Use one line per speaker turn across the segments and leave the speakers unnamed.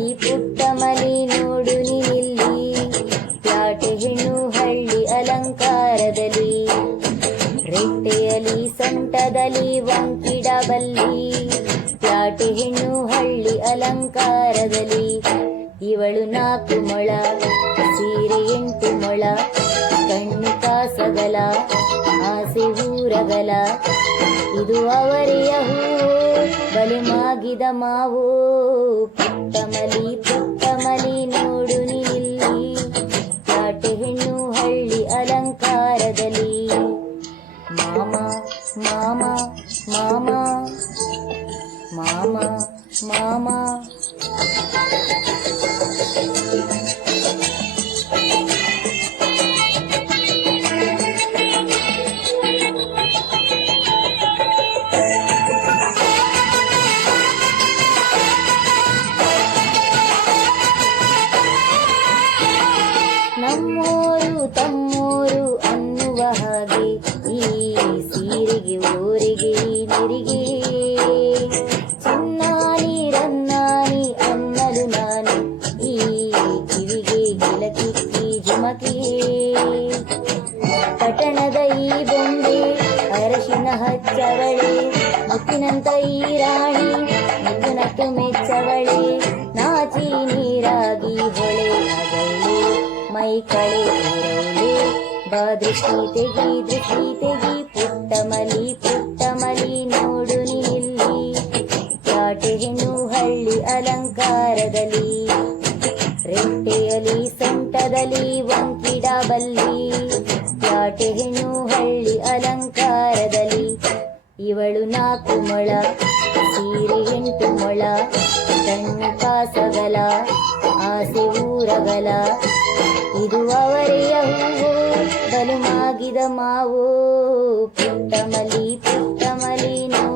ಈ ಪುಟ್ಟ ಮನೆ ನೋಡು ಇಲ್ಲಿ ಪ್ಯಾಟೆ ಹೆಣ್ಣು ಹಳ್ಳಿ ಅಲಂಕಾರದಲ್ಲಿ? ರೆಟ್ಟೆಯಲ್ಲಿ ಸಂಟದಲ್ಲಿ ವಂಕಿಡಬಲ್ಲಿ. ಪ್ಯಾಟೆ ಹೆಣ್ಣು ಹಳ್ಳಿ ಅಲಂಕಾರದಲ್ಲಿ? ಇವಳು ನಾಲ್ಕು ಮೊಳ, ಸೀರೆ ಎಂಟು ಮೊಳ, ಕಣ್ಣು ಕಾಸಗಲ, ಆಸೆ ಊರಗಲ. ಇದು ಅವರಿಯ ಹೂ ಬಲಿ ಮಾಗಿದ ಮಾವು. ಪುಟ್ಟಮಲಿ ಪುಟ್ಟಮಲಿ ನೋಡು ನಿಲ್ಲಿ ಕಾಟೆ ಹೆಣ್ಣು ಹಳ್ಳಿ ಅಲಂಕಾರದಲ್ಲಿ. ಮಾಮ ಮಾಮ ಮಾಮ. ಮಾಮ ಮಾಮ. ನಮ್ಮೋರು ತಮ್ಮೋರು ಅನ್ನುವ ಹಾಗೆ ಈ ಸೀರೆಗೆ, ಊರಿಗೆ ನೆರಿಗೆ. ಚಿನ್ನಾನಿ ರನ್ನಾನಿ ಅನ್ನಲು ನಾನು ಈ ಕಿವಿಗೆ ಗಿಲಕಿಕ್ಕಿ ಜುಮಕಿ ಪಟ್ಟಣದ ಈ ಬೊಂಬೆ ಅರಶಿನ ಹಚ್ಚವಳೆ, ಮುತ್ತಿನಂತ ಈ ರಾಣಿ ಬಾ ದೃಷ್ಟಿ ತೆಗಿ ದೃಷ್ಟಿ ತೆಗಿ ಪುಟ್ಟಮಲಿ ಪುಟ್ಟಮಲಿ ಪುಟ್ಟ ಮಲಿ, ನೋಡು ನಿಲ್ಲಿ ಚಾಟೆ ಹೆಣ್ಣು ಹಳ್ಳಿ ಅಲಂಕಾರದಲ್ಲಿ ರೆಟ್ಟೆಯಲ್ಲಿ ಸೊಂಟದಲ್ಲಿ ವಂಕಿಡಬಲ್ಲಿ ಪ್ಯಾಟೆ ಹೆಣ್ಣು ಹಳ್ಳಿ ಅಲಂಕಾರದಲ್ಲಿ, ಇವಳು ನಾಲ್ಕು ಮೊಳ, ಸೀರೆ ಎಂಟು ಮೊಳ ಕಣ್ಣು ಕಾಸಗಲ, ಆಸೆ ಊರಗಲ. ಇದು ಅವರೆಯ ಹೂವು ಬಲು ಮಾಗಿದ ಮಾವು ಪುಟ್ಟಮಲಿ ಪುಟ್ಟಮಲಿ ನೋಡು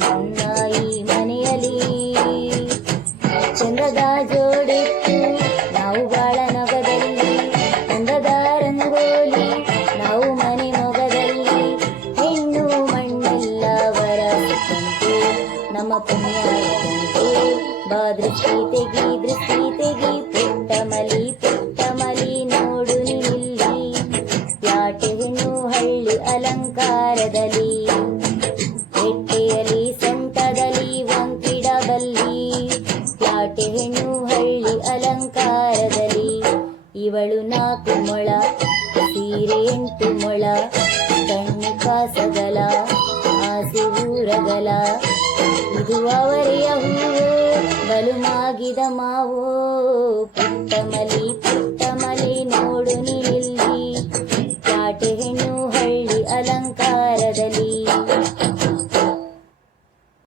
ನನ್ನ ಈ ಮನೆಯಲ್ಲಿ ಚಂದ್ರದ ಜೋಡಿತ್ತು ನಾವು ಬಾಳ ನಗದಲ್ಲಿ, ಚಂದ್ರದ ರಂಗೋಲಿ ನಾವು ಮನೆ ಮೊಗದಲ್ಲಿ. ಹೆಣ್ಣು ಮಣ್ಣೆಲ್ಲವರ ಸುತ್ತಂತೆ ನಮ್ಮ ಪುಣ್ಯ ದೃಷ್ಟಿ ತೆಗಿ ದೃಷ್ಟಿ ತೆಗಿ ಪುಟ್ಟ ಮಲಿ ಪುಟ್ಟ ಮಲಿ ನೋಡು ನಿಲ್ಲಿ ಹೆಣ್ಣು ಹಳ್ಳಿ ಅಲಂಕಾರದಲ್ಲಿ ನಾಲ್ಕು ಮೊಳ ಸೀರೆ ಎಂಟು ಮೊಳ ಕಣ್ಣು ಕಾಸಗಲ, ಆಸೆ ಊರಗಲ. ಇದು ಅವರೆಯ ಹೂವೋ ಬಲು ಮಾಗಿದ ಮಾವೋ ಪುಟ್ಟಮಲಿ.